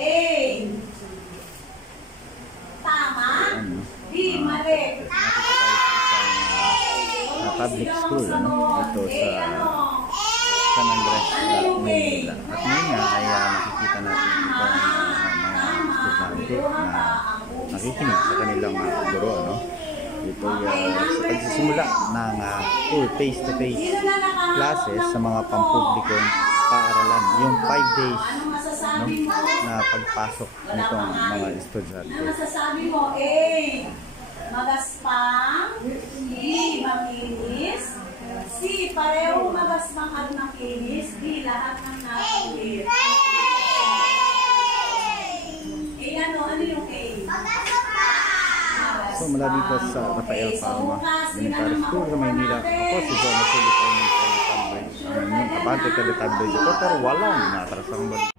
A. Tama? B. Mali. Nakita tayo sa isang public school, ito sa San Andres, Maynila. At ngayon nga ay nakikita natin itong mga estudyante na nakikinig sa kanilang guro, ito sa pagsisimula ng full face-to-face classes sa mga pampublikong paaralan. Yung 5 days na pagpasok nitong mga estudyante. Ano masasabi mo? A. Magaspang. B. Makinis. C. Pareho magaspang at makinis. D. Lahat ng nakulit. Ano yung A? So mula dito sa Rafael Palma Elementary School sa Maynila, ako si John Masulito ng Abante Teletabloid Reporter, walang natarasang balik.